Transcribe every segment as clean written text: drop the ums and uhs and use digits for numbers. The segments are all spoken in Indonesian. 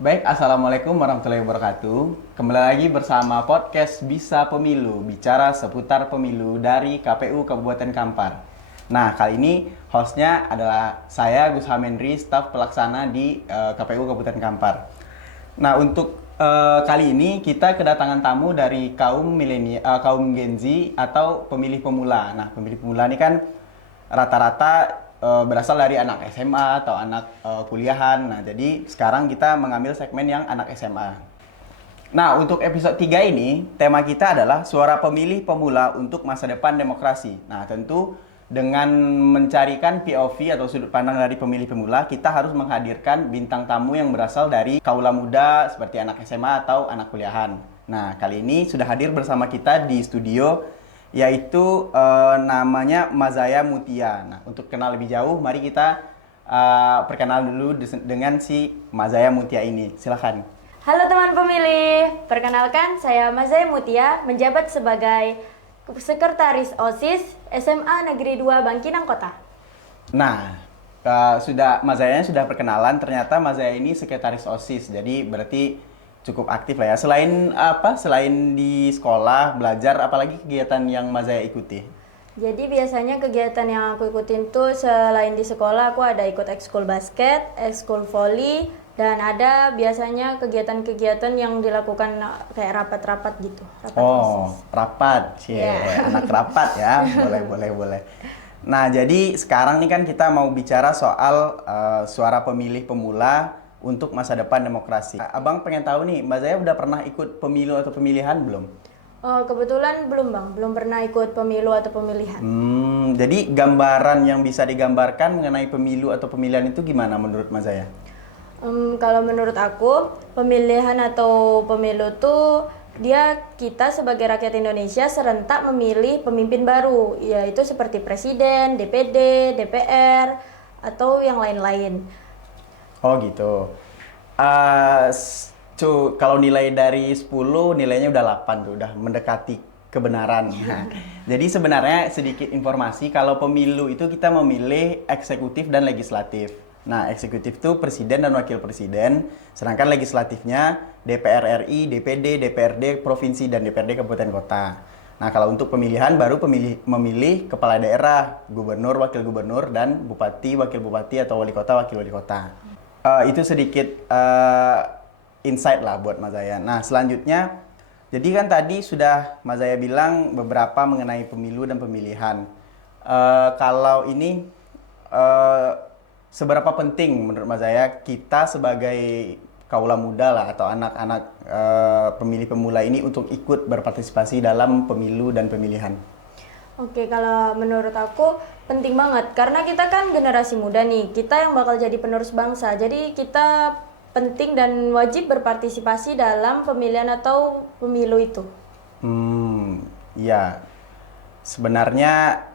Baik, Assalamualaikum warahmatullahi wabarakatuh. Kembali lagi bersama podcast Bisa Pemilu, bicara seputar pemilu dari KPU Kabupaten Kampar. Nah, kali ini hostnya adalah saya, Gus Hamendri, staf pelaksana di KPU Kabupaten Kampar. Nah, untuk kali ini kita kedatangan tamu dari kaum Gen Z atau pemilih pemula. Nah, pemilih pemula ini kan rata-rata berasal dari anak SMA atau anak kuliahan. Nah, jadi sekarang kita mengambil segmen yang anak SMA. Nah, untuk episode 3 ini, tema kita adalah suara pemilih pemula untuk masa depan demokrasi. Nah, tentu dengan mencarikan POV atau sudut pandang dari pemilih pemula, kita harus menghadirkan bintang tamu yang berasal dari kaula muda seperti anak SMA atau anak kuliahan. Nah, kali ini sudah hadir bersama kita di studio, yaitu namanya Mazaya Mutia. Nah, untuk kenal lebih jauh, mari kita perkenalan dulu dengan si Mazaya Mutia ini. Silakan. Halo teman pemilih, perkenalkan saya Mazaya Mutia, menjabat sebagai Sekretaris OSIS SMA Negeri 2 Bangkinang Kota. Nah, Mazayanya sudah perkenalan, ternyata Mazaya ini sekretaris OSIS, jadi berarti cukup aktif lah ya. Selain di sekolah, belajar, apalagi kegiatan yang Mazaya ikuti? Jadi biasanya kegiatan yang aku ikutin tuh selain di sekolah aku ada ikut ekskul basket, ekskul volley, dan ada biasanya kegiatan-kegiatan yang dilakukan kayak rapat-rapat gitu. Rapat Oh, OSIS. rapat, anak rapat ya, boleh. Nah, jadi sekarang nih kan kita mau bicara soal suara pemilih pemula untuk masa depan demokrasi. Abang pengen tahu nih, Mbak Zaya udah pernah ikut pemilu atau pemilihan belum? Oh, kebetulan belum bang, belum pernah ikut pemilu atau pemilihan. Jadi gambaran yang bisa digambarkan mengenai pemilu atau pemilihan itu gimana menurut Mbak Zaya? Kalau menurut aku, pemilihan atau pemilu tuh kita sebagai rakyat Indonesia serentak memilih pemimpin baru, yaitu seperti presiden, DPD, DPR, atau yang lain-lain. Oh gitu. Kalau nilai dari 10, nilainya udah 8 tuh, udah mendekati kebenaran. Nah, jadi sebenarnya sedikit informasi, kalau pemilu itu kita memilih eksekutif dan legislatif. Nah, eksekutif itu presiden dan wakil presiden, sedangkan legislatifnya DPR RI, DPD, DPRD provinsi, dan DPRD kabupaten kota. Nah, kalau untuk pemilihan baru memilih kepala daerah, gubernur, wakil gubernur, dan bupati, wakil bupati, atau wali kota, wakil wali kota. Itu sedikit insight lah buat Mas Zaya. Nah, selanjutnya, jadi kan tadi sudah Mas Zaya bilang beberapa mengenai pemilu dan pemilihan. Kalau ini seberapa penting menurut Mas Zaya kita sebagai kaula muda lah atau anak-anak pemilih pemula ini untuk ikut berpartisipasi dalam pemilu dan pemilihan? Oke, kalau menurut aku penting banget karena kita kan generasi muda nih, kita yang bakal jadi penerus bangsa. Jadi kita penting dan wajib berpartisipasi dalam pemilihan atau pemilu itu. Ya, sebenarnya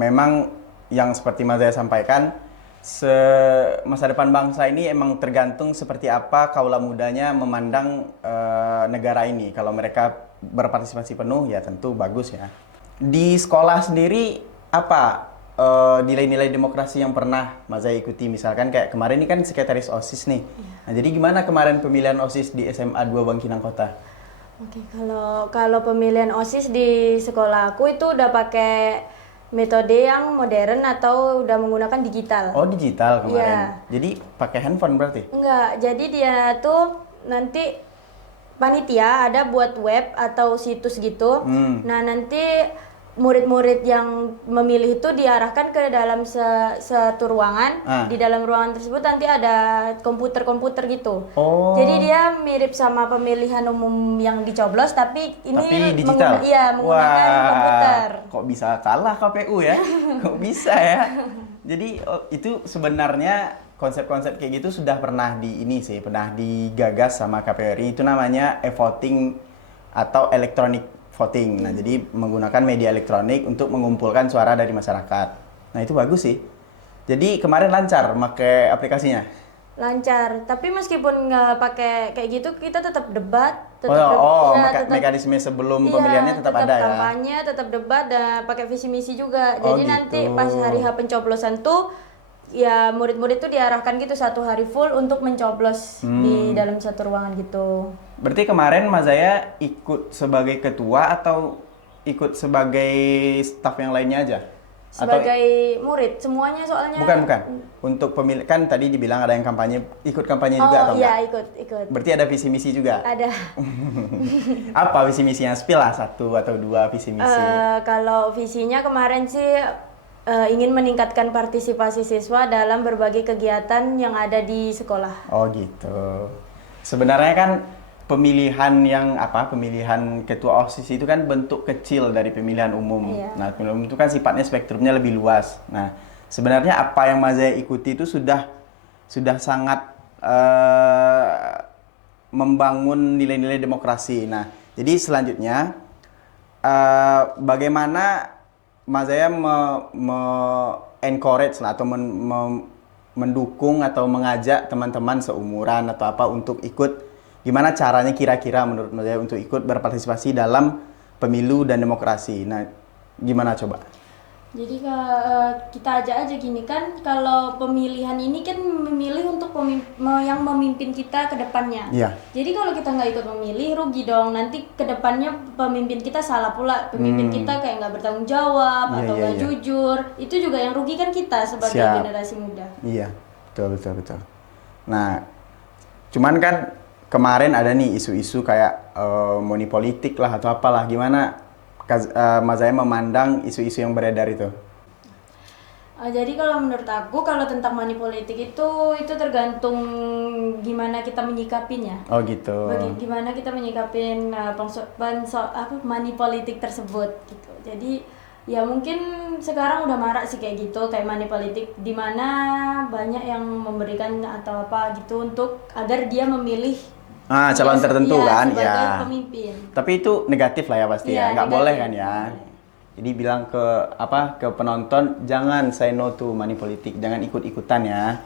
memang yang seperti Mas Zaya sampaikan, masa depan bangsa ini emang tergantung seperti apa kaula mudanya memandang negara ini. Kalau mereka berpartisipasi penuh, ya tentu bagus ya. Di sekolah sendiri, apa nilai-nilai demokrasi yang pernah Mas Zaya ikuti? Misalkan kayak kemarin ini kan sekretaris OSIS nih. Nah, jadi gimana kemarin pemilihan OSIS di SMA 2 Bangkinang Kota? Oke, kalau pemilihan OSIS di sekolah aku itu udah pakai metode yang modern atau udah menggunakan digital. Oh, digital kemarin. Iya. Jadi pakai handphone berarti? Enggak, jadi dia tuh nanti panitia ada buat web atau situs gitu. Nah, nanti murid-murid yang memilih itu diarahkan ke dalam satu ruangan. Di dalam ruangan tersebut nanti ada komputer-komputer gitu. Oh. Jadi dia mirip sama pemilihan umum yang dicoblos, tapi ini digital? menggunakan komputer. Kok bisa kalah KPU ya? Kok bisa ya? Jadi itu sebenarnya konsep-konsep kayak gitu sudah pernah pernah digagas sama KPU RI. Itu namanya e-voting atau electronic voting. Nah, jadi menggunakan media elektronik untuk mengumpulkan suara dari masyarakat. Nah, itu bagus sih. Jadi kemarin lancar pakai aplikasinya? Lancar, tapi meskipun nggak pakai kayak gitu, kita tetap debat, mekanisme sebelum pemilihannya tetap ada ya? Kampanye, tetap debat, dan pakai visi misi juga. Oh, jadi gitu. nanti pas hari H pencoblosan tuh ya murid-murid tuh diarahkan gitu 1 hari full untuk mencoblos di dalam satu ruangan gitu. Berarti kemarin Mas Zaya ikut sebagai ketua atau ikut sebagai staf yang lainnya aja? Sebagai murid semuanya soalnya. Bukan. Untuk pemilih kan tadi dibilang ada yang kampanye, ikut kampanye juga atau iya, enggak? ikut. Berarti ada visi misi juga? Ada. Apa visi misinya? Spill lah 1 atau 2 visi misi. Kalau visinya kemarin sih ingin meningkatkan partisipasi siswa dalam berbagai kegiatan yang ada di sekolah. Oh gitu. Sebenarnya kan pemilihan ketua OSIS itu kan bentuk kecil dari pemilihan umum. Iya. Nah, pemilihan umum itu kan sifatnya spektrumnya lebih luas. Nah, sebenarnya apa yang Mas Zaya ikuti itu sudah sangat membangun nilai-nilai demokrasi. Nah, jadi selanjutnya bagaimana Mas Zaya encourage lah, atau mendukung atau mengajak teman-teman seumuran atau apa untuk ikut. Gimana caranya kira-kira menurut Mas Zaya untuk ikut berpartisipasi dalam pemilu dan demokrasi? Nah, gimana coba? Jadi kita ajak aja gini kan, kalau pemilihan ini kan memilih untuk yang memimpin kita ke depannya. Iya. Jadi kalau kita nggak ikut memilih, rugi dong. Nanti ke depannya pemimpin kita salah pula. Pemimpin kita kayak nggak bertanggung jawab Iya, atau iya, nggak iya. jujur. Itu juga yang rugi kan kita sebagai Siap. generasi muda. Iya, betul. Nah, cuman kan kemarin ada nih isu-isu kayak money politik lah atau apalah. Gimana Mas Zaya memandang isu-isu yang beredar itu? Jadi kalau menurut aku, kalau tentang money politik itu tergantung gimana kita menyikapinya. Oh gitu. Gimana kita menyikapin money politik tersebut gitu. Jadi ya mungkin sekarang udah marak sih kayak gitu, kayak money politik, di mana banyak yang memberikan atau apa gitu untuk agar dia memilih Calon tertentu kan, sebagai ya. pemimpin. Tapi itu negatif lah ya pasti Iya, ya, nggak negatif. boleh kan ya. Jadi bilang ke penonton, jangan say no to money politik, jangan ikut-ikutan ya.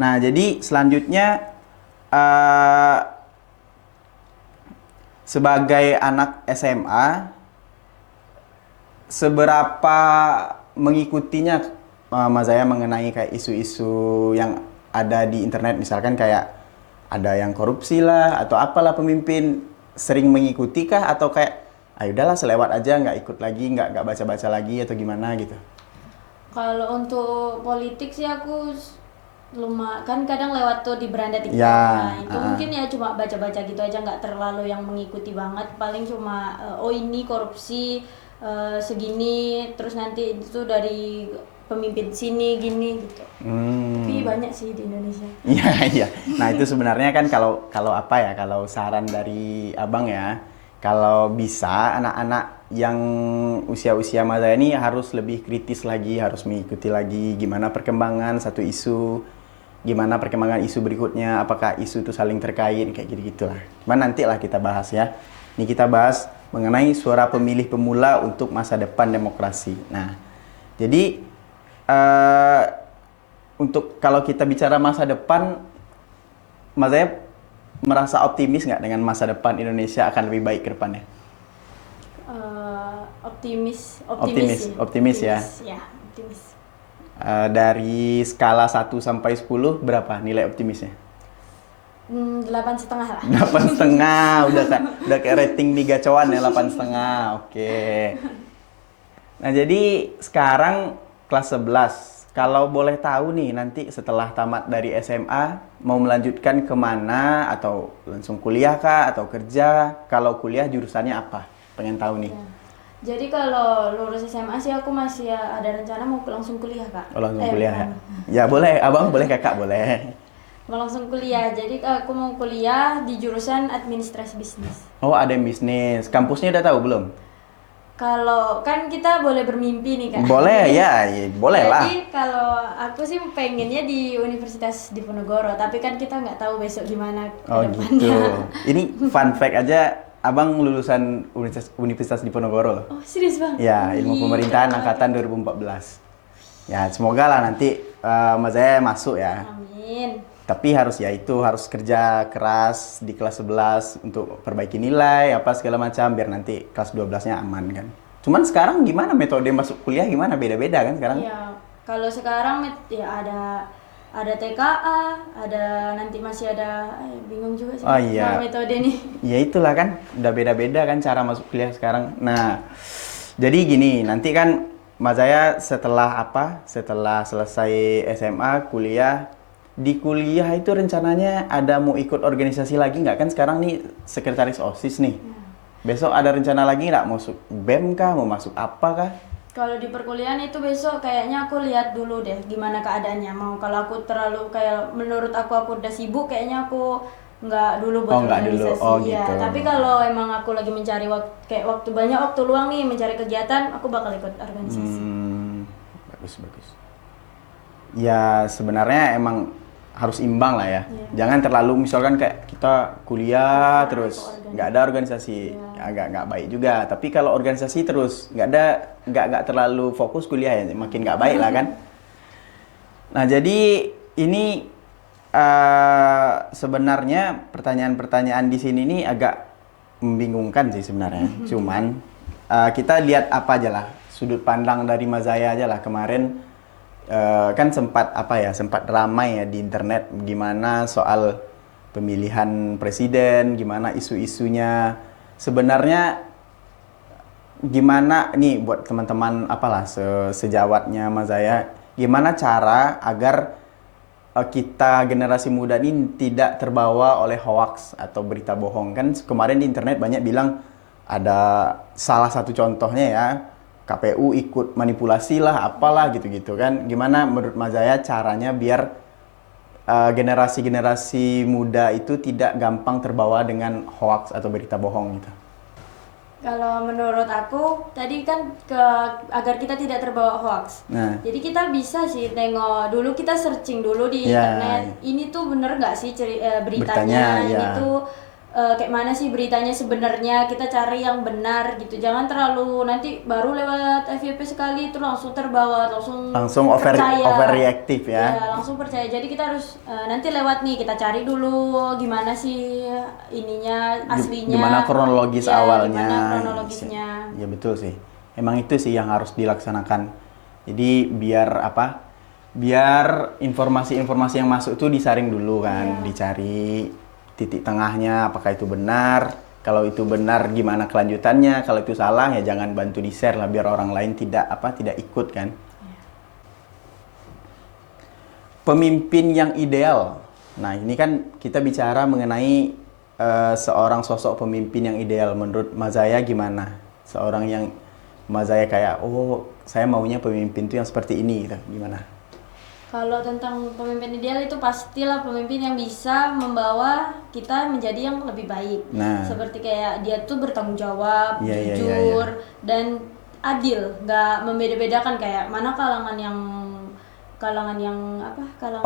Nah, jadi selanjutnya sebagai anak SMA, seberapa mengikutinya Mas Zaya mengenai kayak isu-isu yang ada di internet, misalkan kayak ada yang korupsi lah atau apalah, pemimpin sering mengikuti kah, atau kayak udahlah selewat aja, nggak ikut lagi, nggak baca-baca lagi atau gimana gitu? Kalau untuk politik sih aku kan kadang lewat tuh di beranda TikTok. Ya, Nah, itu mungkin ya cuma baca-baca gitu aja, nggak terlalu yang mengikuti banget. Paling cuma ini korupsi segini, terus nanti itu dari pemimpin sini gini gitu. Tapi banyak sih di Indonesia. Iya. Nah, itu sebenarnya kan kalau saran dari Abang ya, kalau bisa anak-anak yang usia-usia Mas Zaya ini harus lebih kritis lagi, harus mengikuti lagi gimana perkembangan satu isu, gimana perkembangan isu berikutnya, apakah isu itu saling terkait, kayak gitu-gitulah. Cuman nanti lah kita bahas ya. Ini kita bahas mengenai suara pemilih pemula untuk masa depan demokrasi. Nah, jadi untuk kalau kita bicara masa depan, Mas Zaya merasa optimis nggak dengan masa depan Indonesia akan lebih baik ke depannya? Optimis ya. Ya, optimis. Dari skala 1 sampai 10 berapa nilai optimisnya? 8,5 lah. 8,5, udah kayak rating Liga Coan ya, 8,5. Oke. Nah, jadi sekarang kelas 11. Kalau boleh tahu nih, nanti setelah tamat dari SMA mau melanjutkan kemana, atau langsung kuliah kah atau kerja? Kalau kuliah jurusannya apa? Pengen tahu nih. Ya. Jadi kalau lulus SMA sih aku masih ada rencana mau langsung kuliah, Kak. Oh, langsung kuliah ya? Bukan. Ya boleh, Abang boleh, Kakak boleh. Mau langsung kuliah. Jadi aku mau kuliah di jurusan administrasi bisnis. Oh, ada yang bisnis. Kampusnya udah tahu belum? Kalau kan kita boleh bermimpi nih, Kak. Boleh ya, boleh lah. Jadi kalau aku sih pengennya di Universitas Diponegoro, tapi kan kita nggak tahu besok gimana ke Oh depannya. gitu. Ini fun fact aja, Abang lulusan Universitas Diponegoro loh. Oh, serius, Bang? Ya, ilmu pemerintahan angkatan 2014. Ya, semoga lah nanti Mas Zaya masuk ya. Amin. Tapi harus kerja keras di kelas 11 untuk perbaiki nilai apa segala macam biar nanti kelas 12-nya aman kan. Cuman sekarang gimana metode masuk kuliah, gimana, beda-beda kan sekarang? Iya. Kalau sekarang ya ada TKA, ada nanti masih ada bingung juga sih Oh iya. nama metode nih. Ya itulah kan, udah beda-beda kan cara masuk kuliah sekarang. Nah, jadi gini, nanti kan Mas Zaya setelah selesai SMA, kuliah, di kuliah itu rencananya ada mau ikut organisasi lagi nggak? Kan sekarang nih sekretaris OSIS nih. Besok ada rencana lagi nggak? Mau masuk BEM kah? Mau masuk apa kah? Kalau di perkuliahan itu besok kayaknya aku lihat dulu deh gimana keadaannya. Mau kalau aku terlalu kayak menurut aku udah sibuk kayaknya aku nggak dulu buat Nggak dulu. organisasi Oh ya. gitu. Tapi kalau emang aku lagi mencari waktu banyak waktu luang nih mencari kegiatan, aku bakal ikut organisasi. Bagus. Ya sebenarnya emang harus imbang lah ya. Jangan terlalu misalkan kayak kita kuliah terus nggak ada organisasi, nggak baik juga. Tapi kalau organisasi terus nggak terlalu fokus kuliah ya makin nggak baik lah kan. Nah jadi ini sebenarnya pertanyaan-pertanyaan di sini nih agak membingungkan sih sebenarnya. Cuman kita lihat apa aja lah sudut pandang dari Mas Zaya aja lah kemarin. Kan sempat ramai ya di internet gimana soal pemilihan presiden, gimana isu-isunya. Sebenarnya gimana nih buat teman-teman sejawatnya Mas Zaya, gimana cara agar kita generasi muda ini tidak terbawa oleh hoax atau berita bohong. Kan kemarin di internet banyak bilang ada salah satu contohnya ya KPU ikut manipulasi lah, apalah gitu-gitu kan. Gimana menurut Mas Zaya caranya biar generasi-generasi muda itu tidak gampang terbawa dengan hoax atau berita bohong gitu? Kalau menurut aku tadi kan agar kita tidak terbawa hoax. Nah. Jadi kita bisa sih tengok dulu, kita searching dulu di internet. Ini tuh bener nggak sih beritanya? Ini tuh kayak mana sih beritanya sebenarnya? Kita cari yang benar gitu. Jangan terlalu nanti baru lewat FYP sekali itu langsung terbawa, langsung percaya. Overreactive ya. Ya, langsung percaya. Jadi kita harus nanti lewat nih kita cari dulu gimana sih ininya aslinya. Gimana kronologis awalnya. Gimana kronologisnya. Ya betul sih. Emang itu sih yang harus dilaksanakan. Jadi biar informasi-informasi yang masuk itu disaring dulu kan, dicari titik tengahnya apakah itu benar. Kalau itu benar gimana kelanjutannya, kalau itu salah ya jangan bantu di-share lah biar orang lain tidak ikut kan. Pemimpin yang ideal. Nah, ini kan kita bicara mengenai seorang sosok pemimpin yang ideal. Menurut Mas Zaya gimana? Seorang yang Mas Zaya kayak, oh saya maunya pemimpin itu yang seperti ini gitu. Gimana? Kalau tentang pemimpin ideal itu pastilah pemimpin yang bisa membawa kita menjadi yang lebih baik. Nah. Seperti kayak dia tuh bertanggung jawab, jujur, dan adil. Nggak membeda-bedakan kayak mana kalangan yang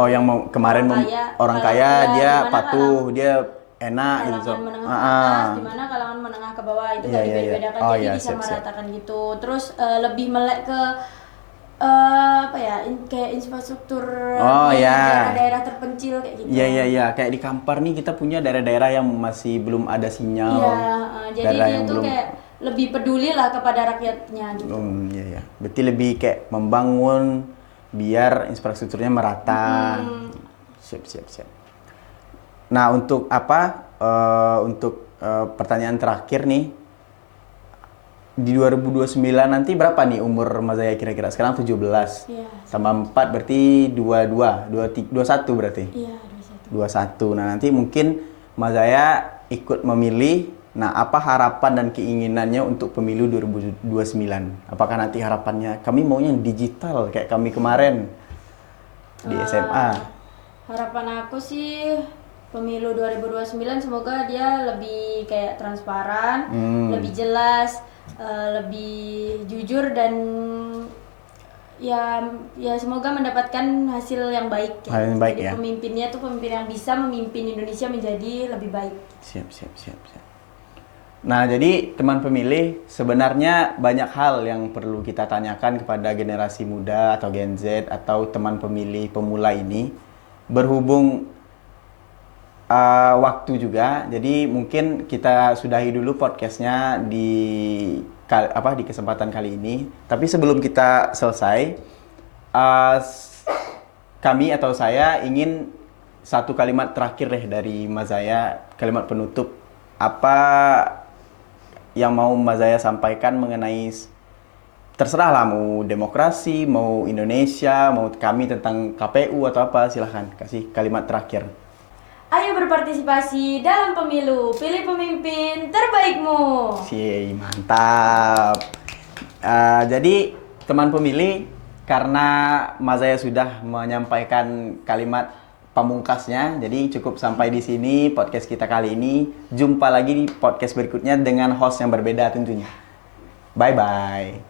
yang mau kemarin orang kaya dia patuh, dia enak gitu. Kalangan menengah ke atas, gimana kalangan menengah ke bawah itu nggak dibeda-bedakan. Jadi disamaratakan gitu. Terus lebih melek ke kayak infrastruktur di daerah-daerah terpencil kayak gitu. Iya. Kayak di Kampar nih kita punya daerah-daerah yang masih belum ada sinyal. Iya, jadi dia tuh kayak lebih peduli lah kepada rakyatnya gitu. Iya. Berarti lebih kayak membangun biar infrastrukturnya merata. Siap. Nah, untuk pertanyaan terakhir nih. Di 2029 nanti berapa nih umur Mas Zaya kira-kira? Sekarang 17. Iya. Tambah 4 berarti 21 berarti? Iya, 21. Nah, nanti mungkin Mas Zaya ikut memilih. Nah, apa harapan dan keinginannya untuk pemilu 2029? Apakah nanti harapannya kami maunya digital kayak kami kemarin di SMA? Harapan aku sih pemilu 2029 semoga dia lebih kayak transparan, lebih jelas, lebih jujur dan ya semoga mendapatkan hasil yang baik. Hal yang baik. Jadi ya. Pemimpinnya tuh pemimpin yang bisa memimpin Indonesia menjadi lebih baik. Siap. Nah, jadi teman pemilih sebenarnya banyak hal yang perlu kita tanyakan kepada generasi muda atau Gen Z atau teman pemilih pemula ini berhubung waktu juga. Jadi mungkin kita sudahi dulu podcastnya di kesempatan kali ini. Tapi sebelum kita selesai, kami atau saya ingin satu kalimat terakhir deh dari Mas Zaya, kalimat penutup. Apa yang mau Mas Zaya sampaikan mengenai, terserah lah, mau demokrasi, mau Indonesia, mau kami tentang KPU atau apa, silahkan kasih kalimat terakhir. Ayo berpartisipasi dalam pemilu, pilih pemimpin terbaikmu. Mantap. Jadi teman pemilih, karena Mas Zaya sudah menyampaikan kalimat pamungkasnya, jadi cukup sampai di sini podcast kita kali ini. Jumpa lagi di podcast berikutnya dengan host yang berbeda tentunya. Bye-bye.